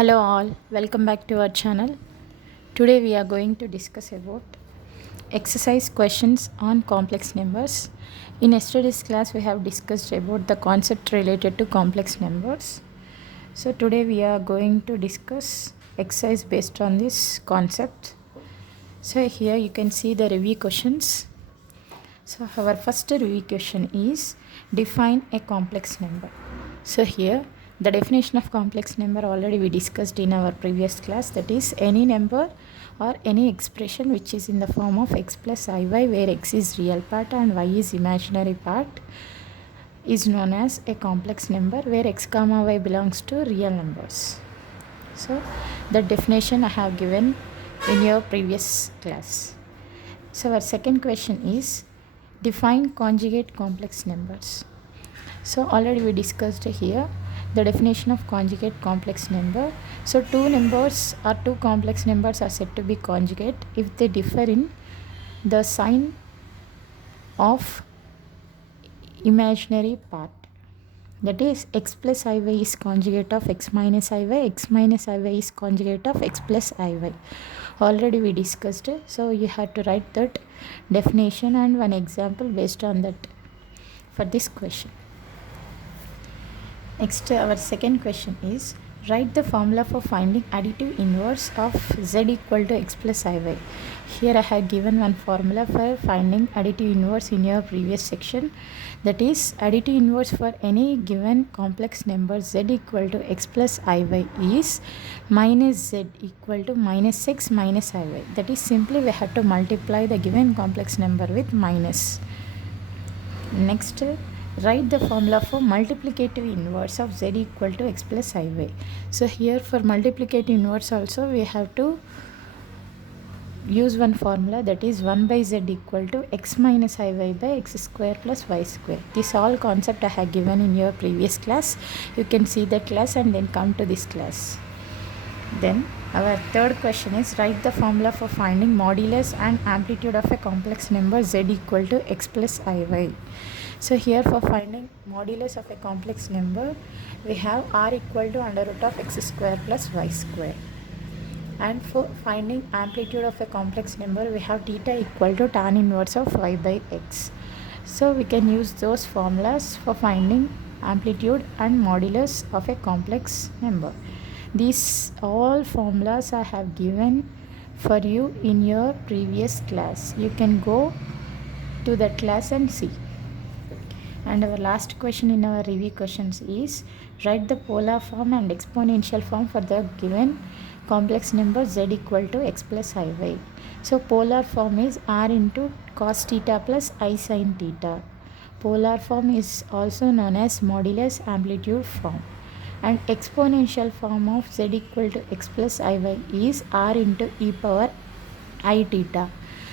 Hello all, welcome back to our channel. Today we are going to discuss about exercise questions on complex numbers. In yesterday's class we have discussed about the concept related to complex numbers. So today we are going to discuss exercise based on this concept. So here you can see the review questions. So our first review question is define a complex number. So here the definition of complex number already we discussed in our previous class, that is any number or any expression which is in the form of x plus iy, where x is real part and y is imaginary part, is known as a complex number where x comma y belongs to real numbers. So the definition I have given in your previous class. So our second question is define conjugate complex numbers. So already we discussed here the definition of conjugate complex number. So two numbers or two complex numbers are said to be conjugate if they differ in the sign of imaginary part. That is, x plus iy is conjugate of x minus iy, x minus iy is conjugate of x plus iy. Already we discussed it, so you have to write that definition and one example based on that for this question. Next, our second question is write the formula for finding additive inverse of z equal to x plus iy. Here I have given one formula for finding additive inverse in your previous section, that is additive inverse for any given complex number z equal to x plus iy is minus z equal to minus x minus iy. That is simply we have to multiply the given complex number with minus. Next, write the formula for multiplicative inverse of z equal to x plus iy. So here for multiplicative inverse also we have to use one formula, that is 1 by z equal to x minus iy by x square plus y square. This all concept I have given in your previous class. You can see that class and then come to this class. Then our third question is write the formula for finding modulus and amplitude of a complex number z equal to x plus iy. So here for finding modulus of a complex number we have r equal to under root of x square plus y square, and for finding amplitude of a complex number we have theta equal to tan inverse of y by x. So we can use those formulas for finding amplitude and modulus of a complex number. These all formulas I have given for you in your previous class. You can go to that class and see. And our last question in our review questions is write the polar form and exponential form for the given complex number z equal to x plus iy. So polar form is r into cos theta plus I sin theta. Polar form is also known as modulus amplitude form. And exponential form of z equal to x plus iy is r into e power I theta.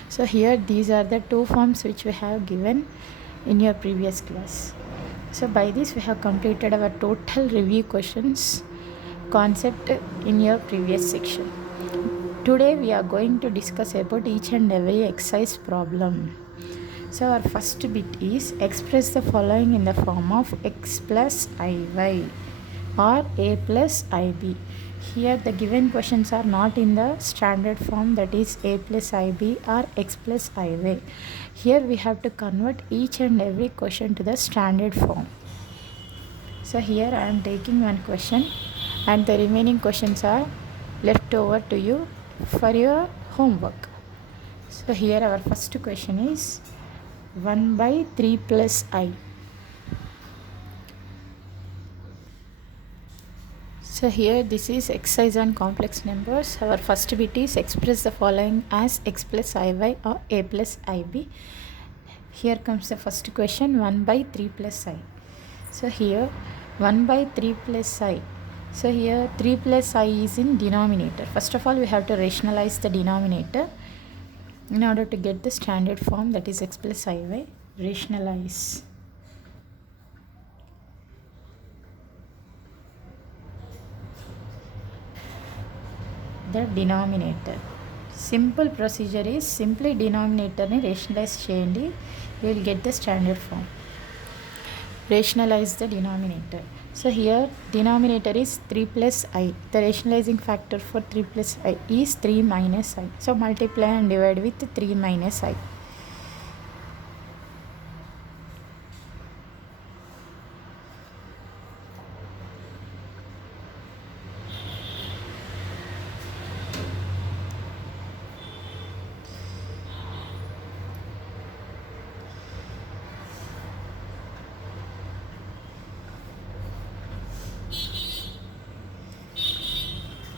So here these are the two forms which we have given in your previous class. So by this we have completed our total review questions concept in your previous section. Today we are going to discuss about each and every exercise problem. So our first bit is express the following in the form of x plus iy or a plus ib. Here the given questions are not in the standard form, that is a plus ib or x plus iy. Here we have to convert each and every question to the standard form. So here I am taking one question and the remaining questions are left over to you for your homework. So here our first question is 1 by 3 plus I. So here this is exercise on complex numbers. Our first bit is express the following as x plus iy or a plus ib. Here comes the first question, 1 by 3 plus I. So here 1 by 3 plus I. So here 3 plus I is in denominator. First of all we have to rationalize the denominator in order to get the standard form, that is x plus iy. Rationalize. The denominator. Simple procedure is simply denominator ni rationalize cheyandi, you will get the standard form. Rationalize the denominator. So here denominator is 3 plus I. The rationalizing factor for 3 plus I is 3 minus I. So multiply and divide with 3 minus I.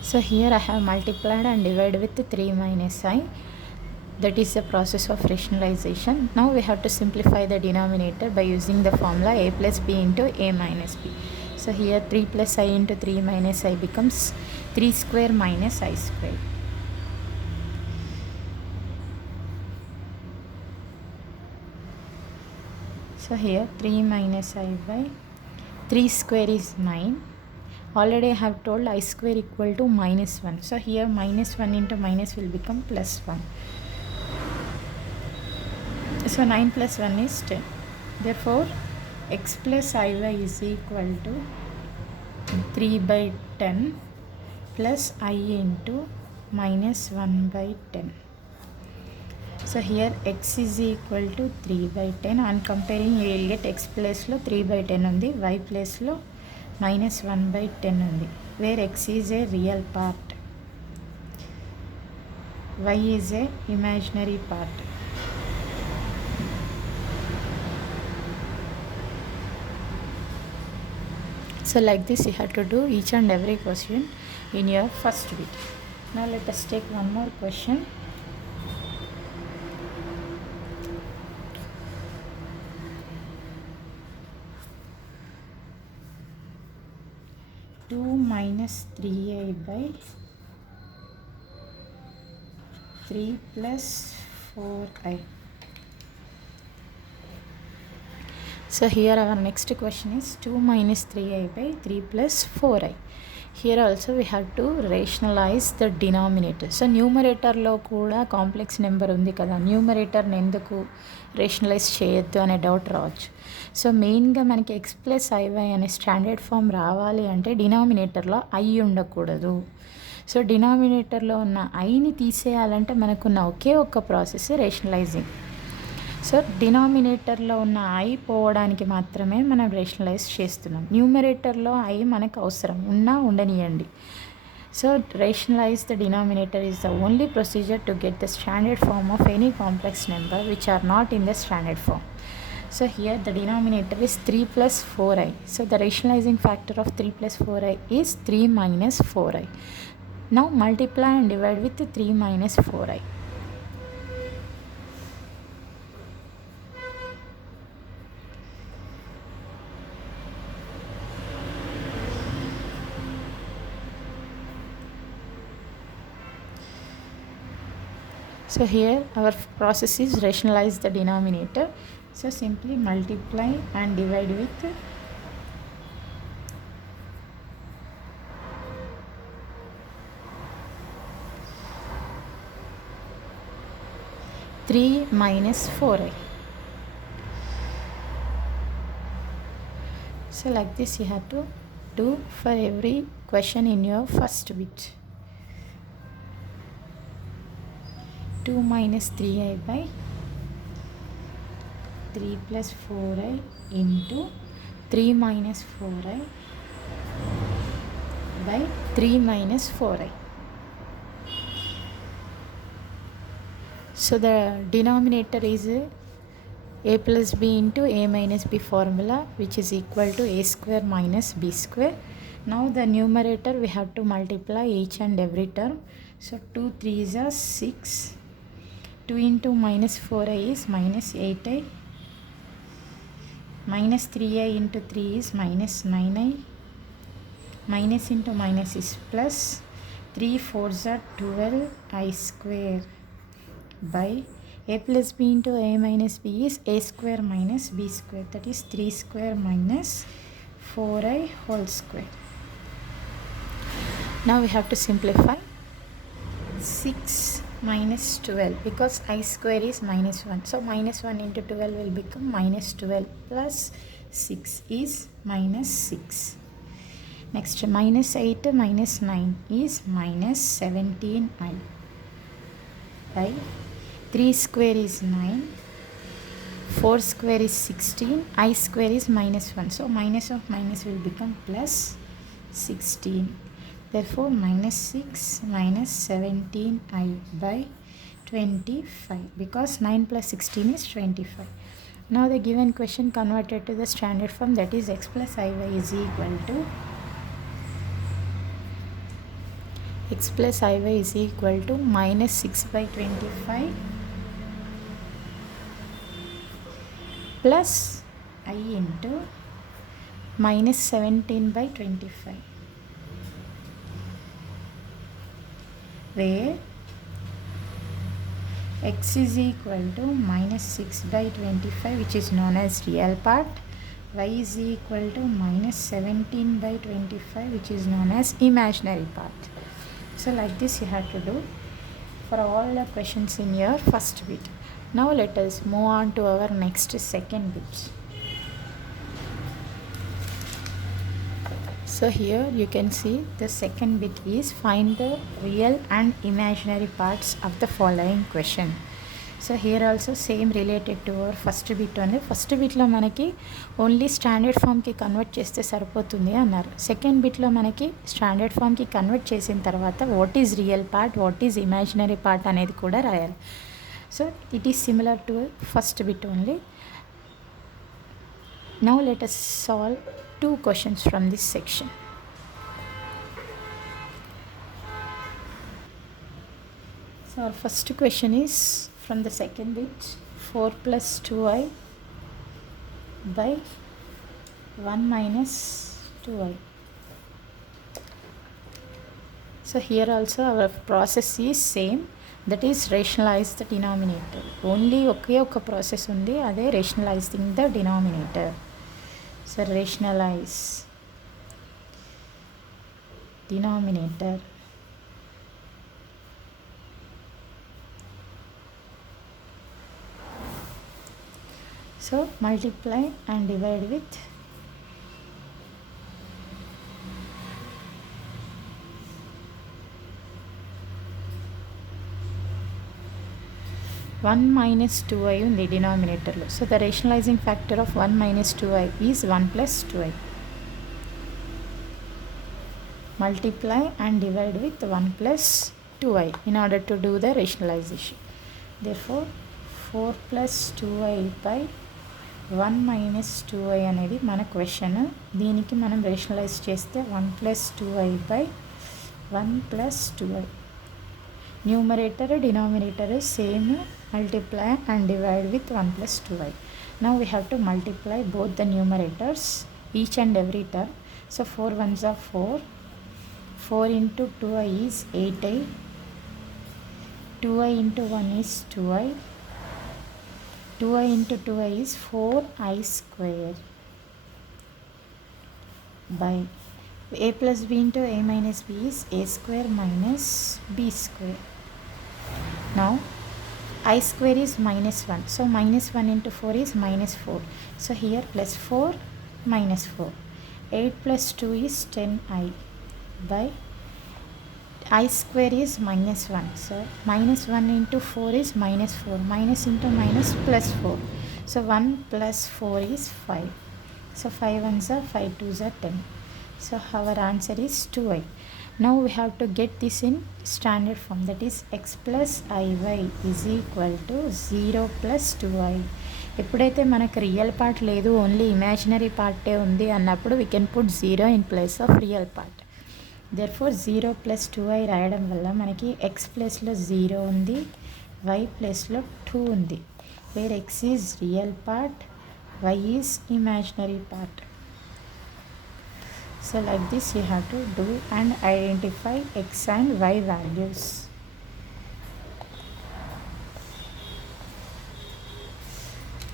So here I have multiplied and divided with 3 minus I. That is the process of rationalization. Now we have to simplify the denominator by using the formula a plus b into a minus b. So here 3 plus I into 3 minus I becomes 3 square minus I square. So here 3 minus I by 3 square is 9. Already I have told I square equal to minus 1. So here minus 1 into minus will become plus 1. So 9 plus 1 is 10. Therefore x plus iy is equal to 3 by 10 plus I into minus 1 by 10. So here x is equal to 3 by 10. On comparing you will get x place lo 3 by 10 undi, y place lo minus 1 by 10 undi, where x is a real part, y is a imaginary part. So like this you have to do each and every question in your first video. Now let us take one more question. Minus 3i by 3 plus 4i. So here our next question is 2 minus 3i by 3 plus 4i. Here also we have to rationalize the denominator. So numerator lo kuda complex number undi kada, numerator ni enduku rationalize cheyoddu ane doubt raవచ్చు. So మెయిన్గా మనకి X plus i y అనే standard form రావాలి అంటే డినామినేటర్లో I ఉండకూడదు. So డినామినేటర్లో ఉన్న ఐని తీసేయాలంటే మనకున్న ఒకే ఒక్క ప్రాసెస్ రేషనలైజింగ్. సో డినామినేటర్లో ఉన్న ఐ పోవడానికి మాత్రమే మనం రేషనలైజ్ చేస్తున్నాం. న్యూమరేటర్లో ఐ మనకు అవసరం ఉన్నా ఉండనియండి. So rationalize the denominator is the only procedure to get the standard form of any complex number which are not in the standard form. So here the denominator is 3 plus 4i. So the rationalizing factor of 3 plus 4i is 3 minus 4i. Now multiply and divide with 3 minus 4i. So here our process is rationalize the denominator. So simply multiply and divide with 3 minus 4i. So like this you have to do for every question in your first bit. 2 minus 3i by 3 plus 4i into 3 minus 4i by 3 minus 4i. So the denominator is a plus b into a minus b formula, which is equal to a square minus b square. Now the numerator we have to multiply each and every term. So 2 3s are 6. 2 into minus 4i is minus 8i. Minus 3i into 3 is minus 9i. Minus into minus is plus. 3 4s are 12i square by a plus b into a minus b is a square minus b square, that is 3 square minus 4i whole square. Now we have to simplify. 6 minus 12 because I square is minus 1. So minus 1 into 12 will become minus 12 plus 6 is minus 6. Next, minus 8 minus 9 is minus 17i by 3 square is 9, 4 square is 16, I square is minus 1. So minus of minus will become plus 16. Therefore minus 6 minus 17i by 25, because 9 plus 16 is 25. Now the given question converted to the standard form, that is x plus iy is equal to minus 6 by 25 plus I into minus 17 by 25, where x is equal to minus 6 by 25, which is known as real part, y is equal to minus 17 by 25, which is known as imaginary part. So like this you have to do for all the questions in your first bit. Now let us move on to our next second bit. So here you can see the second bit is find the real and imaginary parts of the following question. So here also same related to our first bit only. First bit lo manaki only standard form ki convert cheste saripotundi annaru. Second bit lo manaki standard form ki convert chesin tarvata what is real part, what is imaginary part anedi kuda rayali. So it is similar to first bit only. Now let us solve two questions from this section. So our first question is from the second bit, 4 plus 2i by 1 minus 2i. So here also our process is same, that is rationalize the denominator. Only oka process undi, ade rationalizing the denominator. So rationalize denominator. So multiply and divide with 1 minus 2i in the denominator. So the rationalizing factor of 1 minus 2i is 1 plus 2i. Multiply and divide with 1 plus 2i in order to do the rationalization. Therefore 4 plus 2i by 1 minus 2i అనేది మన question. దీనికి మనం rationalise చేస్తే 1 plus 2i by 1 plus 2i. Numerator denominator same, multiply and divide with 1 plus 2i. Now we have to multiply both the numerators each and every term. So 4 ones are 4. 4 into 2i is 8i. 2i into 1 is 2i. 2i into 2i is 4i square by a plus b into a minus b is a square minus b square. Now I square is minus 1. So minus 1 into 4 is minus 4. So here plus 4 minus 4. 8 plus 2 is 10i by I square is minus 1. So minus 1 into 4 is minus 4. Minus into minus plus 4. So 1 plus 4 is 5. So 5 ones are 5 twos are 10. So our answer is 2i. Now we have to get this in standard form, that is x plus iy is equal to 0 plus 2i. ఎప్పుడైతే మనకు real part లేదు, only imaginary పార్టే ఉంది అన్నప్పుడు we can put 0 in place of real part. Therefore 0 plus 2i రాయడం వల్ల మనకి x ప్లేస్లో 0 ఉంది, y ప్లేస్లో 2 ఉంది. Where x is real part, y is imaginary part. So like this you have to do and identify x and y values.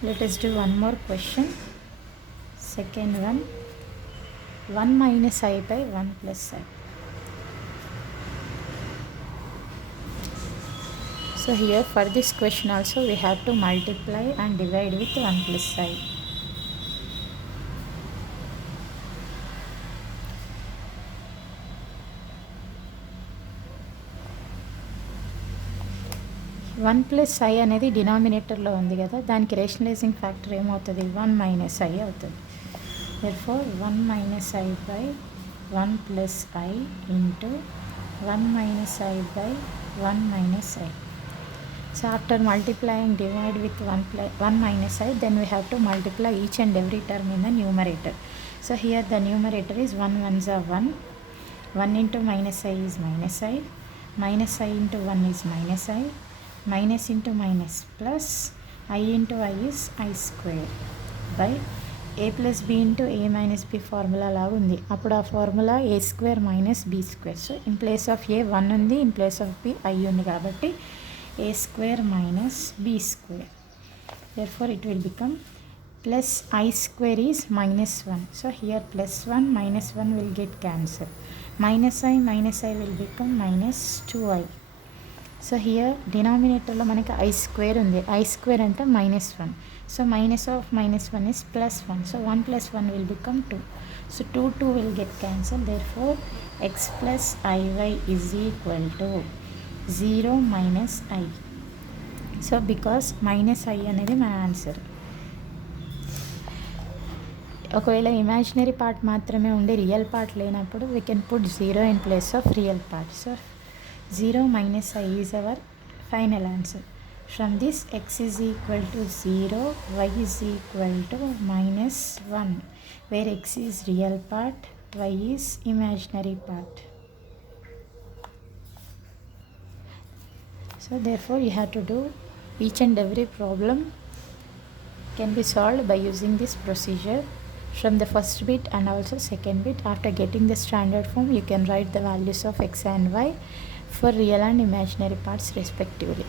Let us do one more question. Second one, 1 minus I by 1 plus I. So here for this question also we have to multiply and divide with 1 plus I. 1 plus I అనేది డినామినేటర్లో ఉంది కదా, దానికి rationalising factor ఏమవుతుంది, 1 minus I అవుతుంది. therefore 1 minus i by 1 plus I into 1 minus I by 1 minus I. So after multiplying divide with 1 minus I, then we have to multiply each and every term in the numerator. So here the numerator is 1 ones are 1, 1 into minus I is minus I, minus I into 1 is minus I, minus into minus plus I into I is I square by a plus b into a minus b formula లాగా ఉంది. అప్పుడు ఆ formula a square minus b square. So in place of a 1 ఉంది, in place of b I ఉంది కాబట్టి a square minus b square. therefore it will become plus I square is minus 1. so here plus 1 minus 1 will get cancelled. minus I will become minus 2i. So here డినామినేటర్లో మనకి i square ఉంది, i square అంటే minus 1. So minus of minus 1 is plus 1. సో 1 plus 1 will become 2. సో 2 will get cancelled. therefore x plus iy is equal to 0 minus I. So because minus I అనేది మన answer. ఒకవేళ imaginary part మాత్రమే ఉండి real part లేనప్పుడు we can put 0 in place of real part. So 0 minus I is our final answer. From this x is equal to 0, y is equal to minus 1, where x is real part, y is imaginary part. So therefore you have to do each and every problem can be solved by using this procedure from the first bit and also second bit. After getting the standard form, you can write the values of x and y for real and imaginary parts respectively.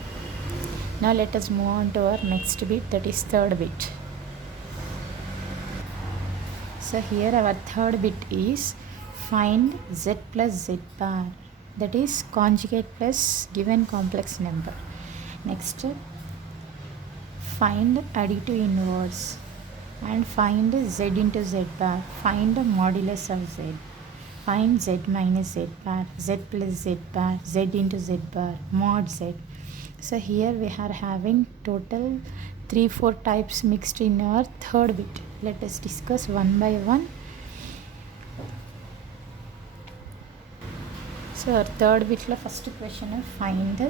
Now let us move on to our next bit, that is third bit. So here our third bit is find z plus z bar, that is conjugate plus given complex number. Next, find additive inverse and find z into z bar, find modulus of z, find z minus z bar, z plus z bar, z into z bar, mod z. So here we are having total 3-4 types mixed in our third bit. Let us discuss one by one. So our third bit la first question is find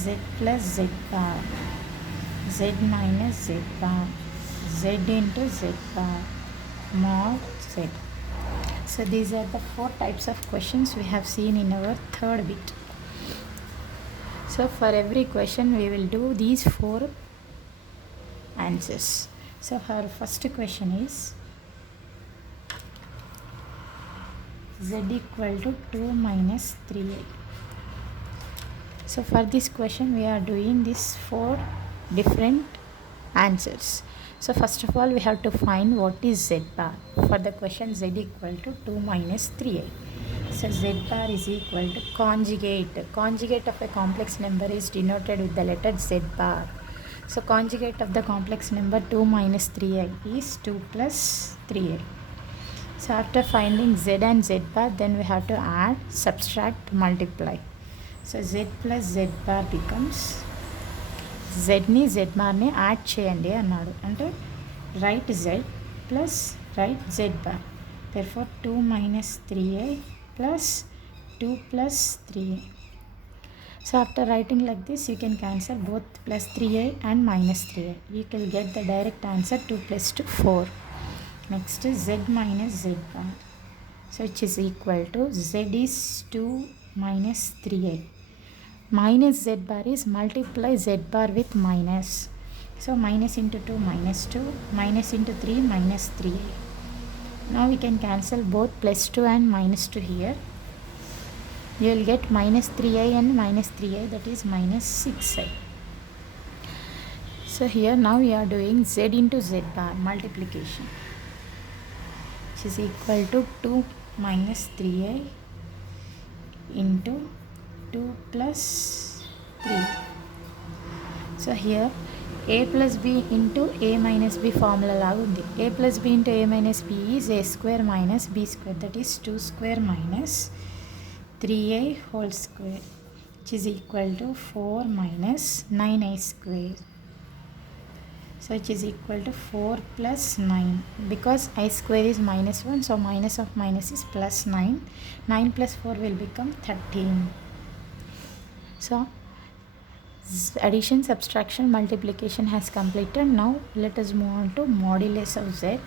z plus z bar, z minus z bar, z into z bar, mod z. So these are the 4 types of questions we have seen in our third bit. So for every question we will do these 4 answers. So our first question is z equal to 2 minus 3i. So for this question we are doing these 4 different answers. So first of all we have to find what is z bar. For the question z equal to 2 minus 3i. So z bar is equal to conjugate. Conjugate of a complex number is denoted with the letter z bar. So conjugate of the complex number 2 minus 3i is 2 plus 3i. So after finding z and z bar, then we have to add, subtract, multiply. So z plus z bar becomes z bar ni add cheyandi annadu, ante write z plus write z bar. Therefore 2 minus 3i plus 2 plus 3i. So after writing like this, you can cancel both plus 3i and minus 3i. You can get the direct answer 2 plus 2 4. Next is z minus z bar. So which is equal to z is 2 minus 3i. Minus z bar is multiply z bar with minus. So minus into 2 minus 2, minus into 3 minus 3i. Now we can cancel both plus 2 and minus 2 here. You will get minus 3i and minus 3i, that is minus 6i. So here now we are doing z into z bar multiplication, which is equal to 2 minus 3i into 2 plus 3. So here a plus b into a minus b formula laga undi. A plus b into a minus b is a square minus b square, that is 2 square minus 3i whole square, which which is equal to 4 minus 9i square. So which is equal to 4 plus 9. Because I square is minus 1, so minus of minus is plus 9. 9 plus 4 will become 13. So addition, subtraction, multiplication has completed. Now let us move on to modulus of z.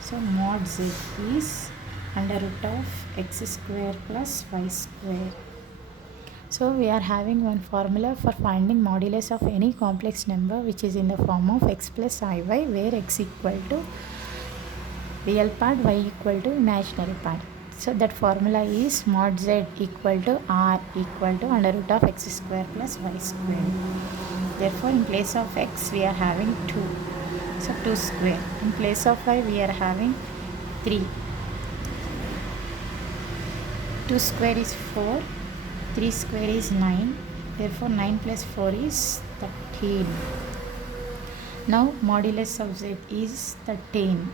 So mod z is under root of x square plus y square. So we are having one formula for finding modulus of any complex number which is in the form of x plus iy, where x equal to real part, y equal to imaginary part. So that formula is mod z equal to r equal to under root of x square plus y square. Therefore in place of x we are having 2. So 2 square. In place of y we are having 3. 2 square is 4. 3 square is 9. Therefore 9 plus 4 is 13. Now modulus of z is 13.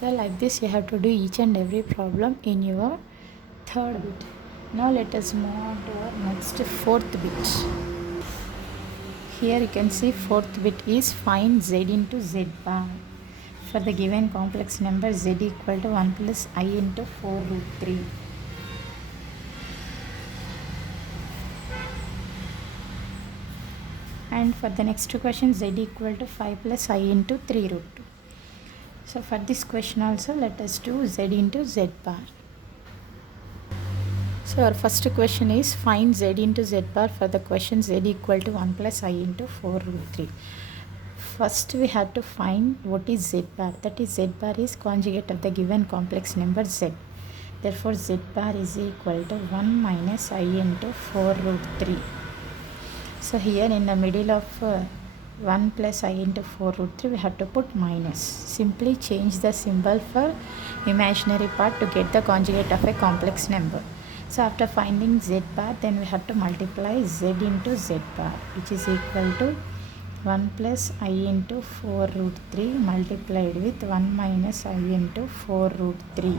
So like this you have to do each and every problem in your third bit. Now let us move on to our next fourth bit. Here you can see fourth bit is find z into z bar. For the given complex number z equal to 1 plus I into 4 root 3. And for the next question z equal to 5 plus I into 3 root 2. So for this question also let us do z into z bar. So our first question is find z into z bar for the question z equal to 1 plus I into 4 root 3. First we have to find what is z bar. That is z bar is conjugate of the given complex number z. Therefore z bar is equal to 1 minus I into 4 root 3. So here in the middle of 1 plus I into 4 root 3 we have to put minus. Simply change the symbol for imaginary part to get the conjugate of a complex number. So after finding z bar, then we have to multiply z into z bar, which is equal to 1 plus I into 4 root 3 multiplied with 1 minus I into 4 root 3.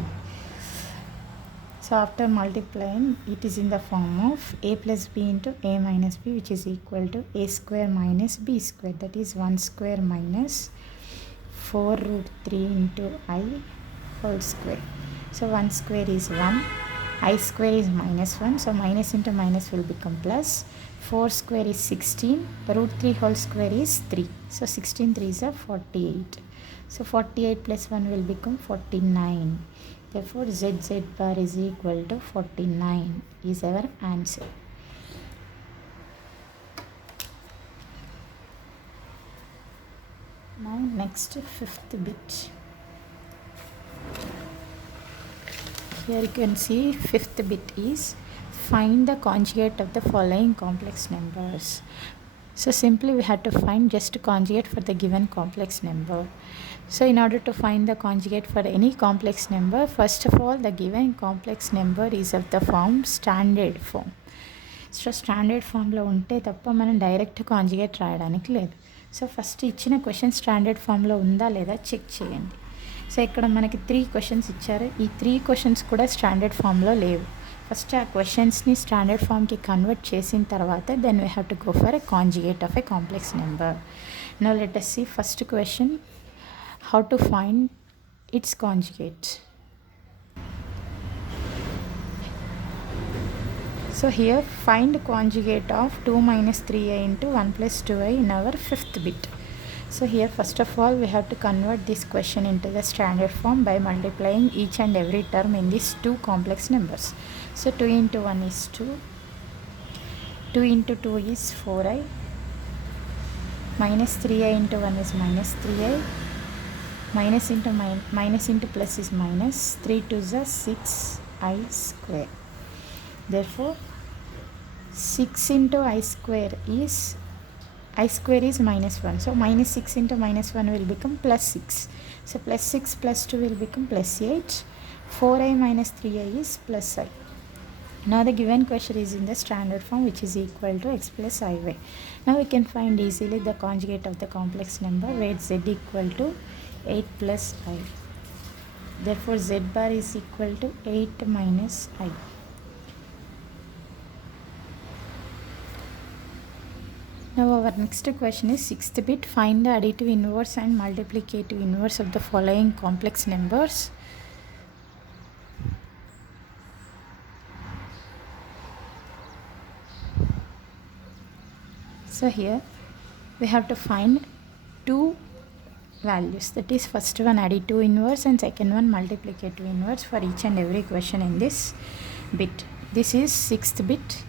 So after multiplying, it is in the form of a plus b into a minus b, which is equal to a square minus b square. That is 1 square minus 4 root 3 into I whole square. So 1 square is 1. I square is minus 1. So minus into minus will become plus. 4 square is 16. Root 3 whole square is 3. So 16 3s are 48. So 48 plus 1 will become 49. Therefore z bar is equal to 49 is our answer. Now next fifth bit. Here you can see fifth bit is find the conjugate of the following complex numbers. So simply we have to find just conjugate for the given complex number. So in order to find the conjugate for any complex number, first of all the given complex number is of the form standard form. So standard form లో ఉంటే తప్ప మనం direct conjugate రాయడానికి లేదు. So first ఇచ్చిన question standard ఫామ్లో ఉందా లేదా చెక్ చేయండి. సో ఇక్కడ మనకి 3 క్వశ్చన్స్ ఇచ్చారు. ఈ 3 క్వశ్చన్స్ కూడా స్టాండర్డ్ ఫామ్లో లేవు. ఫస్ట్ ఆ క్వశ్చన్స్ని స్టాండర్డ్ ఫామ్కి కన్వర్ట్ చేసిన తర్వాత then we have to go for a conjugate of a complex number. Now let us see first question, how to find its conjugate. So here find conjugate of 2 minus 3i into 1 plus 2i in our fifth bit. So here first of all we have to convert this question into the standard form by multiplying each and every term in these two complex numbers. So 2 into 1 is 2, 2 into 2 is 4i, minus 3i into 1 is minus 3i, minus into plus is minus, 3 2s are 6i square. Therefore 6 into I square is minus 1. So minus 6 into minus 1 will become plus 6. So plus 6 plus 2 will become plus 8. 4i minus 3i is plus i. Now the given question is in the standard form, which is equal to x plus iy. Now we can find easily the conjugate of the complex number where z equal to 8 plus I. Therefore z bar is equal to 8 minus I. Now our next question is 6th bit. Find the additive inverse and multiplicative inverse of the following complex numbers. So here we have to find two values, that is first one additive inverse and second one multiplicative inverse for each and every question in this bit. This is 6th bit.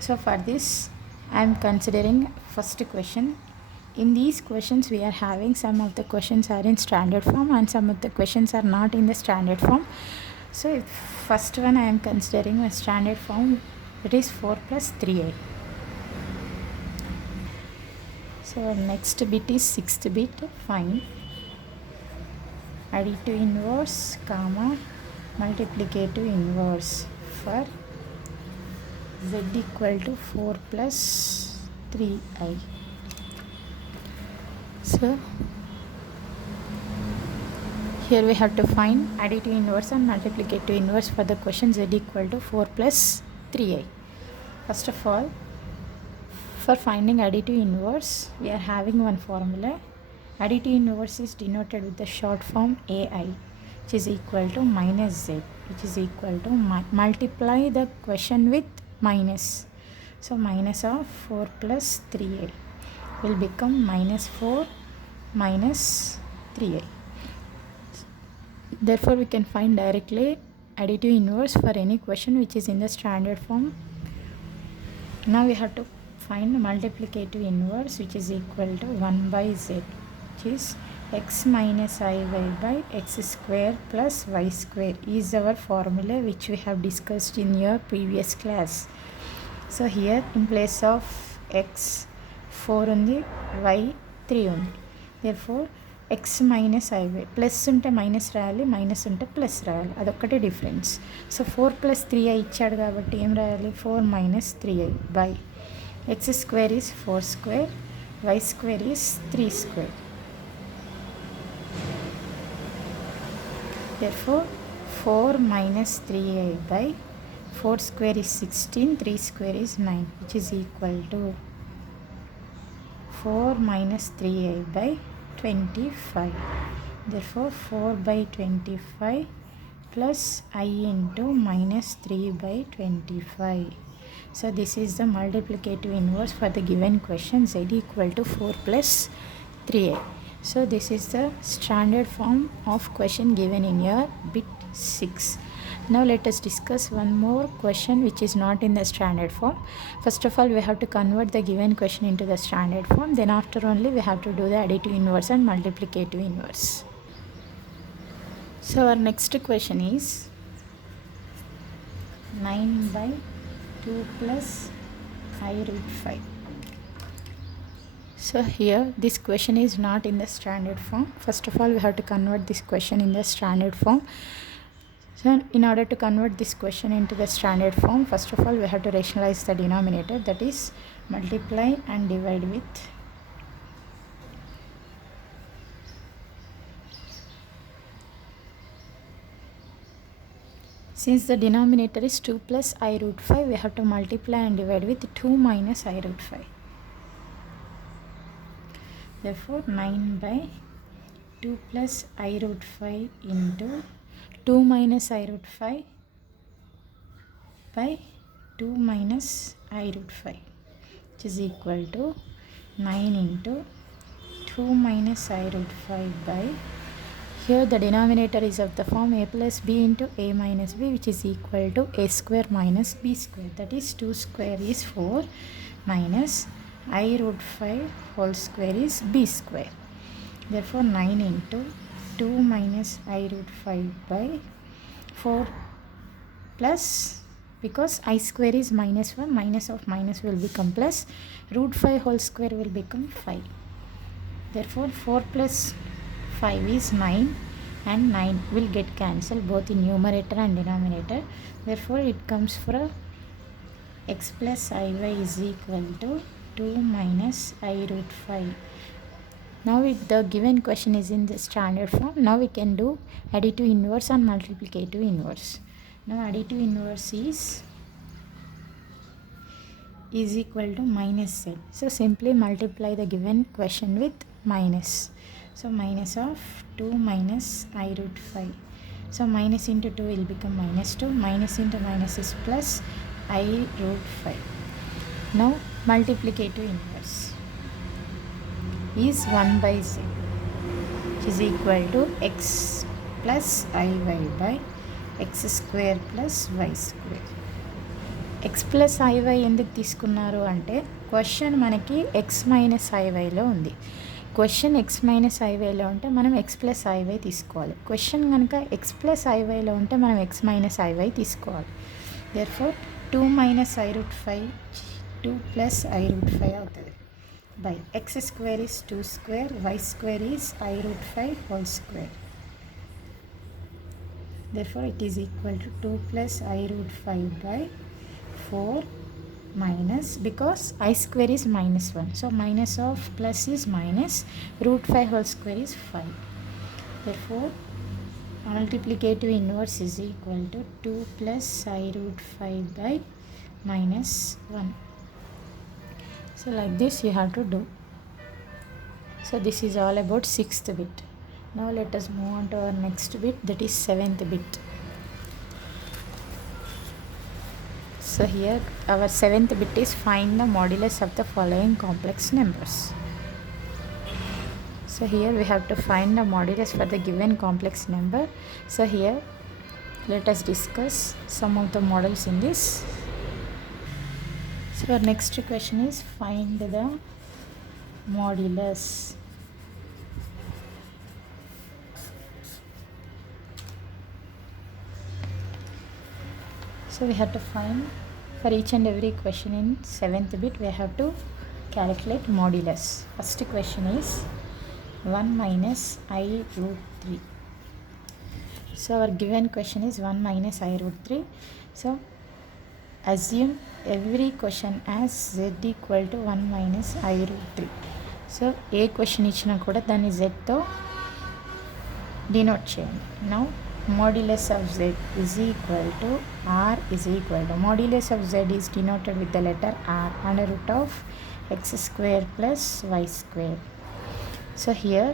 So for this I am considering first question. In these questions we are having some of the questions are in standard form and some of the questions are not in the standard form. So first one I am considering a standard form, it is 4 plus 3i. So next bit is 6th bit. Find additive inverse comma multiplicative inverse for z equal to 4 plus 3i. So here we have to find additive inverse and multiplicative inverse for the question z equal to 4 plus 3i. First of all, for finding additive inverse, we are having one formula. Additive inverse is denoted with the short form AI, which is equal to minus z, which is equal to multiply the question with minus. So minus of 4 plus 3a will become minus 4 minus 3a. Therefore, we can find directly additive inverse for any question which is in the standard form. Now we have to find multiplicative inverse, which is equal to 1 by z, which is x minus iy by x square plus y square is our formula which we have discussed in your previous class. So here in place of x 4 undi, y 3 undi. Therefore x minus iy, plus unte minus rayali, minus unte plus rayali, adokkate difference. So 4 plus 3i ichadu kabatti em rayali, 4 minus 3i by x square is 4 square, y square is 3 square. Therefore 4 minus 3i by 4 square is 16, 3 square is 9, which is equal to 4 minus 3i by 25. Therefore 4 by 25 plus I into minus 3 by 25. So this is the multiplicative inverse for the given question z equal to 4 plus 3a. So this is the standard form of question given in your bit 6. Now let us discuss one more question which is not in the standard form. First of all, we have to convert the given question into the standard form. Then after only we have to do the additive inverse and multiplicative inverse. So our next question is 9 by 2 plus I root 5. So here this question is not in the standard form. First of all, we have to convert this question in the standard form. So in order to convert this question into the standard form, first of all we have to rationalize the denominator, that is multiply and divide with since the denominator is 2 plus I root 5, we have to multiply and divide with 2 minus I root 5. Therefore 9 by 2 plus I root 5 into 2 minus I root 5 by 2 minus I root 5, which is equal to 9 into 2 minus I root 5 by, here the denominator is of the form a plus b into a minus b, which is equal to a square minus b square, that is 2 square is 4 minus I root 5 whole square is b square. Therefore 9 into 2 minus I root 5 by 4 plus, because I square is minus 1, minus of minus will become plus, root 5 whole square will become 5. Therefore 4 plus 5 is 9 and 9 will get cancelled both in numerator and denominator. Therefore it comes from x plus iy is equal to 2 minus I root 5. Now the given question is in the standard form. Now we can do additive inverse and multiplicative inverse. Now additive inverse is is equal to minus z. So simply multiply the given question with minus. So minus of 2 minus I root 5. So minus into 2 will become minus 2. Minus into minus is plus I root 5. Now multiplicative inverse is 1 by z, which is equal to x plus iy by x square plus y square. X plus i y ఎందుకు తీసుకున్నారు అంటే question మనకి X minus ఐవైలో ఉంది. Question X minus ఐవైలో ఉంటే మనం x plus i y తీసుకోవాలి. Question కనుక ఎక్స్ ప్లస్ ఐవైలో ఉంటే మనం ఎక్స్ మైనస్ ఐవై తీసుకోవాలి. Therefore 2 minus i root 5 2 plus i root 5 అవుతుంది by x square is 2 square y square is i root 5 whole square. Therefore it is equal to 2 plus i root 5 by 4 minus, because I square is minus 1, so minus of plus is minus, root 5 whole square is 5. Therefore multiplicative inverse is equal to 2 plus I root 5 by minus 1. So like this you have to do. So this is all about 6th bit. Now let us move on to our next bit, that is 7th bit. So here our 7th bit is find the modulus of the following complex numbers. So here we have to find the modulus for the given complex number. So here let us discuss some of the models in this. So our next question is find the modulus. So we have to find for each and every question in 7th bit we have to calculate modulus. First question is 1 minus I root 3. So our given question is 1 minus I root 3. So assume every question as z equal to 1 minus I root 3. So A question ఇచ్చినా కూడా దాన్ని zతో denote చేయండి. Now modulus of z is equal to r is equal to modulus of z is denoted with the letter r under root of x square plus y square. So here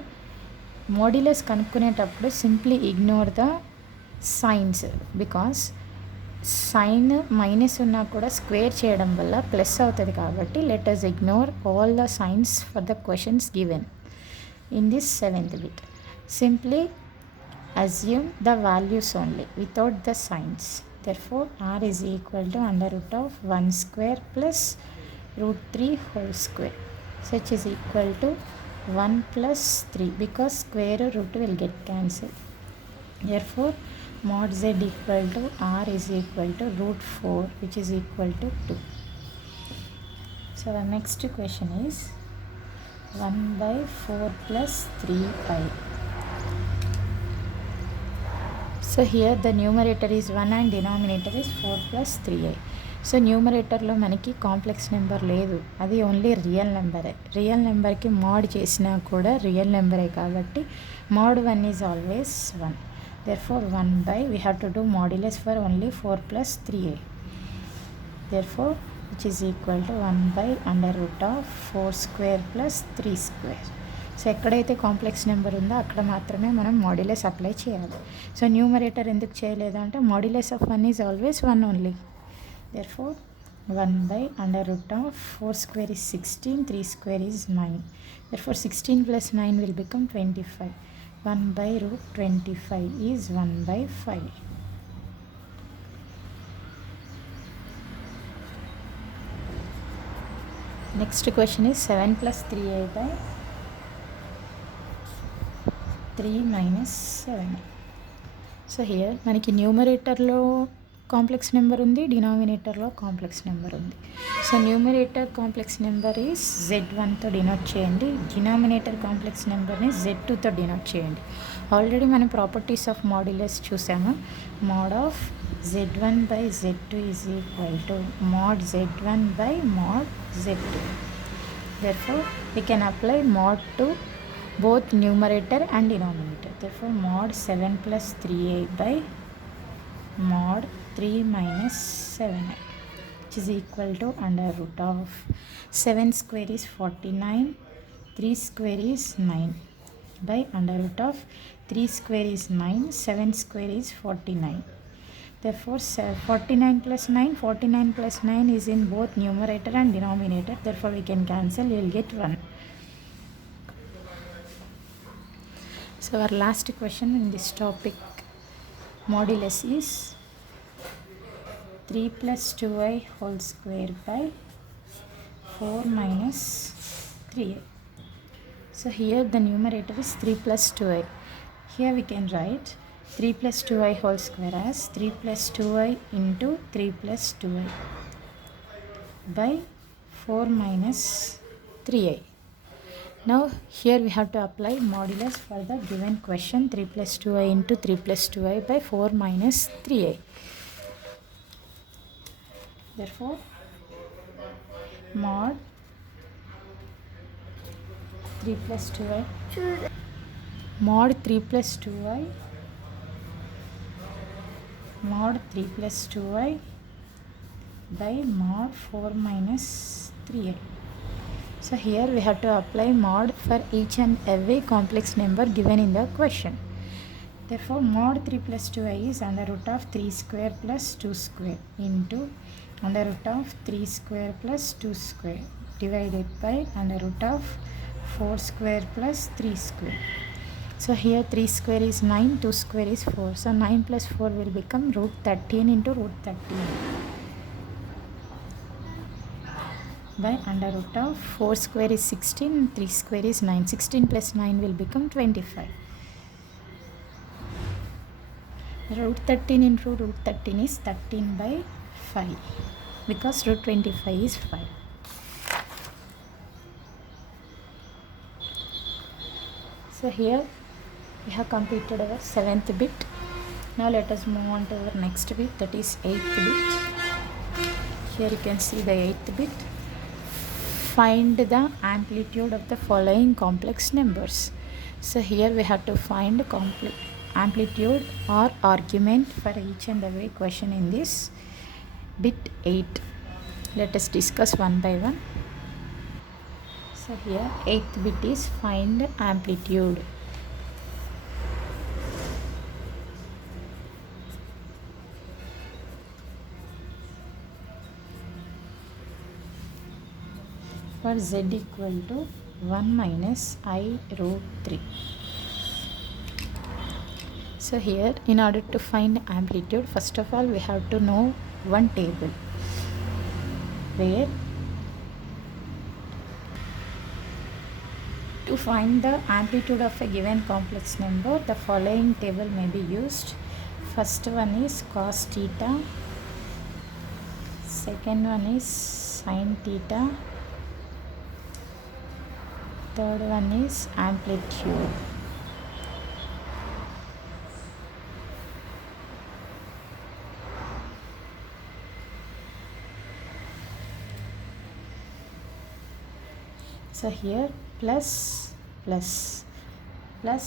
modulus కనుక్కునేటప్పుడు simply ignore the signs, because sign minus ఉన్నా కూడా square చేయడం వల్ల plus అవుతుంది కాబట్టి let us ignore all the signs for the questions given in this 7th bit. Simply assume the values only without the signs. Therefore r is equal to under root of 1 square plus root 3 whole square, so which is equal to 1 plus 3, because square root will get cancelled. Therefore mod z equal to r is equal to root 4, which is equal to 2. So our next question is 1 by 4 plus 3i. So here the numerator is 1 and denominator is 4 plus 3i. So న్యూమరేటర్లో మనకి complex number లేదు, అది only real నెంబరే. Real నెంబర్కి mode చేసినా కూడా real నెంబరే కాబట్టి mod 1 is always 1. Therefore 1 by we have to do modulus for only 4 plus 3i. Therefore which is equal to 1 by under root of 4 square plus 3 square. So ఎక్కడైతే complex number ఉందో అక్కడ మాత్రమే మనం modulus apply చేయాలి. So numerator ఎందుకు చేయలేదు అంటే modulus of 1 is always 1 only. Therefore 1 by under root of 4 square is 16, 3 square is 9. Therefore 16 plus 9 will become 25. 1 by root 25 is 1 by 5. Next question is 7 plus 3i by 3 minus 7. So here మనకి న్యూమరేటర్లో complex number ఉంది, డినామినేటర్లో complex number ఉంది. So numerator complex number is z1తో denote చేయండి, denominator complex నెంబర్ని z2తో denote చేయండి. ఆల్రెడీ మనం ప్రాపర్టీస్ ఆఫ్ మాడ్యులస్ చూసాము. Mod of z1 by z2 is equal to mod z1 by mod z2. Therefore we can apply mod to both numerator and denominator. Therefore mod 7 plus 3i by mod 3 minus 7i, which is equal to under root of 7 square is 49, 3 square is 9 by under root of 3 square is 9, 7 square is 49. Therefore 49 plus 9 is in both numerator and denominator. Therefore we can cancel, we will get 1. So our last question in this topic modulus is 3 plus 2i whole square by 4 minus 3i. So here the numerator is 3 plus 2i. Here we can write 3 plus 2i whole square as 3 plus 2i into 3 plus 2i by 4 minus 3i. Now here we have to apply modulus for the given question 3 plus 2i into 3 plus 2i by 4 minus 3i. Therefore mod 3 plus 2i mod 3 plus 2i mod 3 plus 2i by mod 4 minus 3i. So here we have to apply mod for each and every complex number given in the question. Therefore mod 3 plus 2i is under root of 3 square plus 2 square into under root of 3 square plus 2 square divided by under root of 4 square plus 3 square. So here 3 square is 9, 2 square is 4. So 9 plus 4 will become root 13 into root 13 by under root of 4 square is 16, 3 square is 9. 16 plus 9 will become 25. Root 13 into root 13 is 13 by 5 because root 25 is 5. So here we have completed our 7th bit. Now let us move on to our next bit, that is 8th bit. Here you can see the 8th bit. Find the amplitude of the following complex numbers. So here we have to find amplitude or argument for each and every question in this bit 8. Let us discuss one by one. So here 8th bit is find amplitude. For z equal to 1 minus I root 3. So here in order to find amplitude, first of all we have to know one table where to find the amplitude of a given complex number the following table may be used. First one is cos theta, second one is sin theta, third one is amplitude. So here plus plus plus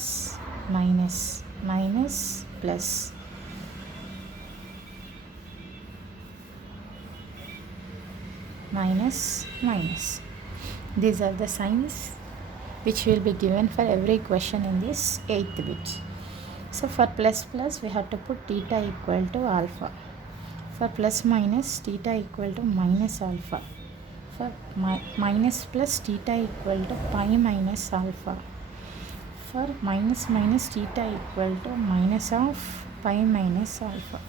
minus minus plus minus minus. These are the signs which will be given for every question in this 8th bit. So for plus plus we have to put theta equal to alpha. For plus minus theta equal to minus alpha. For minus plus theta equal to pi minus alpha. For minus minus theta equal to minus of pi minus alpha.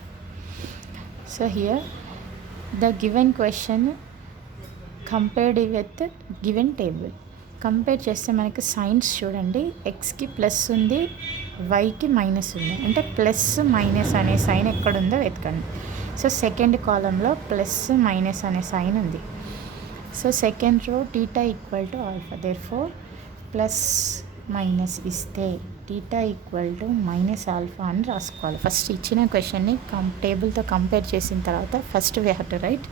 So here the given question compared with given table. Compare చేస్తే మనకి science చూడండి, ఎక్స్కి plus ఉంది, వైకి minus ఉంది. అంటే plus minus అనే sign ఎక్కడుందో వెతకండి. So second కాలంలో ప్లస్ మైనస్ అనే సైన్ ఉంది. So second row theta equal to alpha. Therefore plus minus ఇస్తే theta equal to minus alpha అని రాసుకోవాలి. ఫస్ట్ ఇచ్చిన క్వశ్చన్ని టేబుల్తో కంపేర్ చేసిన తర్వాత first we have to write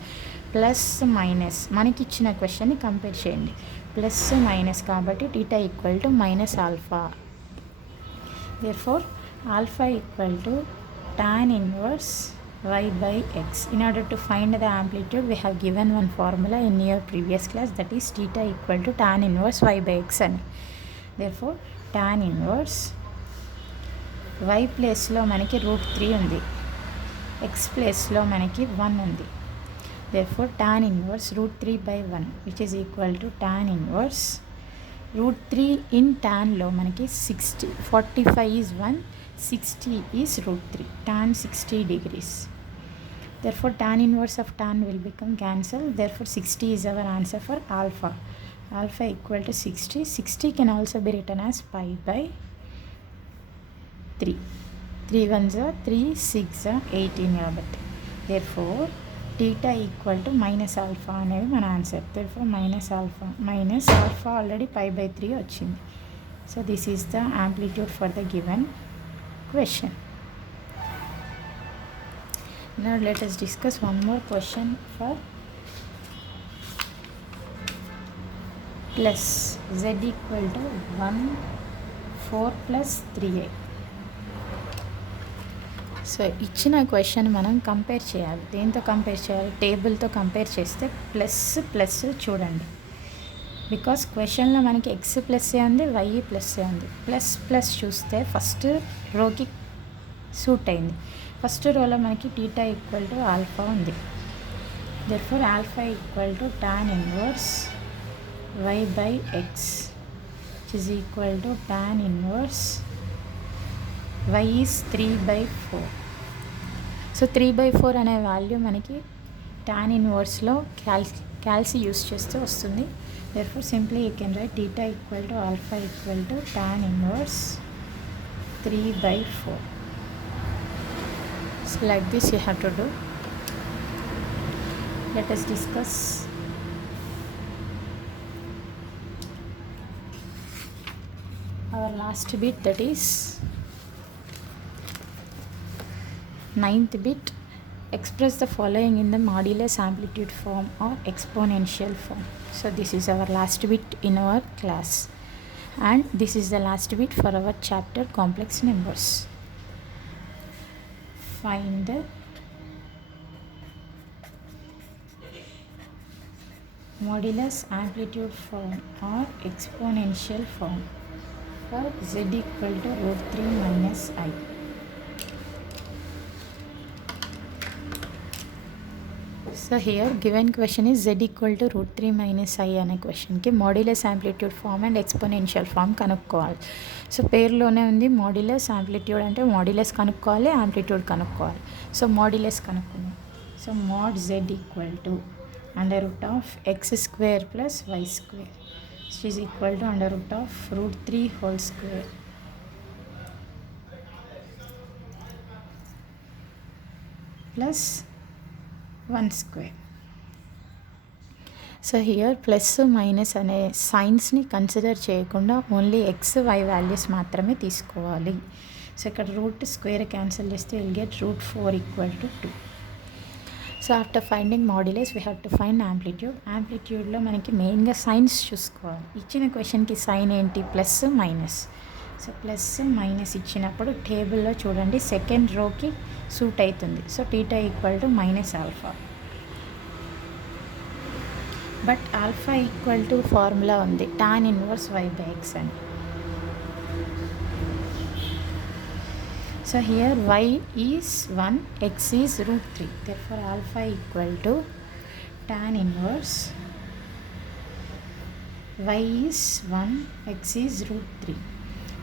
plus minus. మనకి ఇచ్చిన క్వశ్చన్ని కంపేర్ చేయండి. ప్లస్ మైనస్ కాబట్టి theta equal to minus alpha. Therefore alpha equal to tan inverse y by x. In order to find the amplitude, we have given one formula in your previous class, that is theta equal to tan inverse y by x అని. Therefore tan inverse y ప్లేస్లో మనకి √3 ఉంది, x ప్లేస్లో మనకి 1 ఉంది. Therefore tan inverse √3 by 1 which is equal to tan inverse √3 in tan లో మనకి 60, 45 is 1, 60 is √3, tan 60 degrees. Therefore tan inverse of tan will become cancelled. Therefore 60 is our answer for alpha. Alpha equal to 60. 60 can also be written as pi by 3. 3 ones are 3, 6 are 18 కాబట్టి. Therefore theta equal to minus alpha అనేది మన answer. Therefore minus alpha already pi by 3 వచ్చింది. So this is the amplitude for the given question. Now let us discuss one more question for plus z equal to 1, 4 plus 3a. So ఇచ్చిన question మనం compare చేయాలి. దేంతో compare చేయాలి? టేబుల్తో compare చేస్తే plus చూడండి. Because క్వశ్చన్లో మనకి ఎక్స్ ప్లస్సే ఉంది, వై ప్లస్సే ఉంది. ప్లస్ చూస్తే ఫస్ట్ రోకి సూట్ అయింది. ఫస్ట్ రోలో మనకి టీటా ఈక్వల్ టు ఆల్ఫా ఉంది. Therefore alpha equal to tan inverse y by x which is equal to tan inverse y is 3/4. So 3/4 అనే వాల్యూ మనకి tan ఇన్వర్స్లో క్యాల్సి యూస్ చేస్తే వస్తుంది. therefore simply you can write theta equal to alpha equal to tan inverse 3/4. So like this you have to do. Let us discuss our last bit, that is 9th bit. Express the following in the modulus amplitude form or exponential form. So this is our last bit in our class, and this is the last bit for our chapter complex numbers. Find the modulus amplitude form or exponential form for z equal to √3 minus I. So here given question is z equal to √3 minus I అనే క్వశ్చన్కి modulus amplitude form and exponential form కనుక్కోవాలి. So పేరులోనే ఉంది modulus amplitude అంటే modulus కనుక్కోవాలి, amplitude కనుక్కోవాలి. So modulus కనుక్కుందాం. So mod z equal to √x² plus y² which is equal to √3 whole square plus 1 square. So here plus minus అనే సైన్స్ని consider చేయకుండా ఓన్లీ ఎక్స్ వై వాల్యూస్ మాత్రమే తీసుకోవాలి. So ఇక్కడ రూట్ స్క్వేర్ క్యాన్సిల్ చేస్తే will get √4 equal to 2. So after finding modulus we have to find amplitude. యాంప్లిట్యూడ్లో మనకి మెయిన్గా సైన్స్ చూసుకోవాలి. ఇచ్చిన క్వశ్చన్కి సైన్ ఏంటి? Plus minus. So plus minus ఇచ్చినప్పుడు టేబుల్లో చూడండి సెకండ్ రోకి సూట్ అవుతుంది. So theta equal to minus alpha. But alpha equal to formula ఉంది tan inverse y by x అని. So here y is 1, x is √3. therefore alpha equal to tan inverse y is 1, x is √3.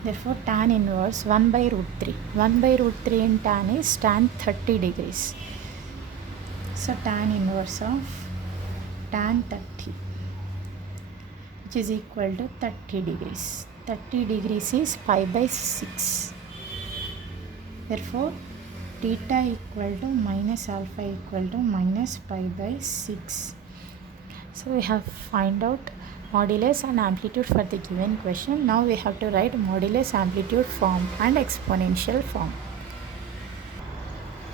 therefore tan inverse 1/√3. 1/√3 in tan is tan 30 degrees. So tan inverse of tan 30 which is equal to 30 degrees. 30 degrees is pi by 6. Therefore theta equal to minus alpha equal to minus pi by 6. So we have find out modulus and amplitude for the given question. Now we have to write modulus amplitude form and exponential form.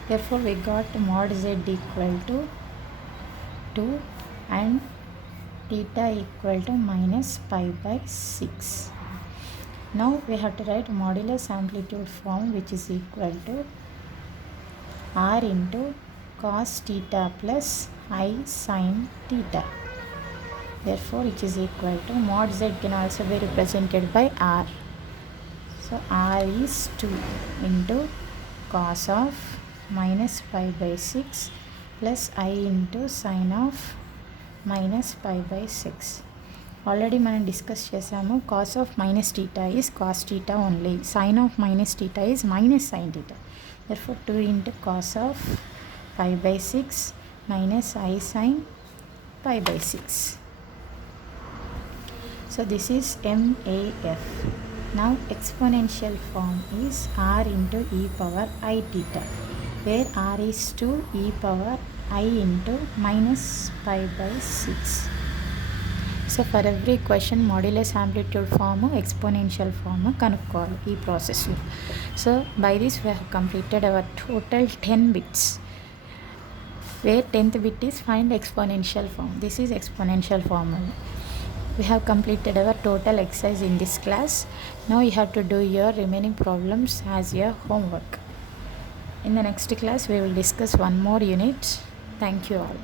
Therefore we got mod z equal to 2 and theta equal to minus pi by 6. Now we have to write modulus amplitude form which is equal to r into cos theta plus I sin theta. Therefore it is equal to mod z can also be represented by r. So r is 2 into cos of minus pi by 6 plus I into sin of minus pi by 6. Already మనం discuss చేసాము. Cos of minus theta is cos theta only, sine of minus theta is minus sine theta. Therefore 2 into cos of pi by 6 minus I sin pi by 6. So this is MAF. Now exponential form is r into e power I theta, where r is 2 e power I into minus pi by 6. So for every question modulus amplitude form, exponential form కనుక్కోవాలి ఈ ప్రాసెస్లో. So by this we have completed our total 10 bits, where 10th bit is find exponential form. This is exponential formula. We have completed our total exercise in this class. Now you have to do your remaining problems as your homework. In the next class we will discuss one more unit. Thank you all.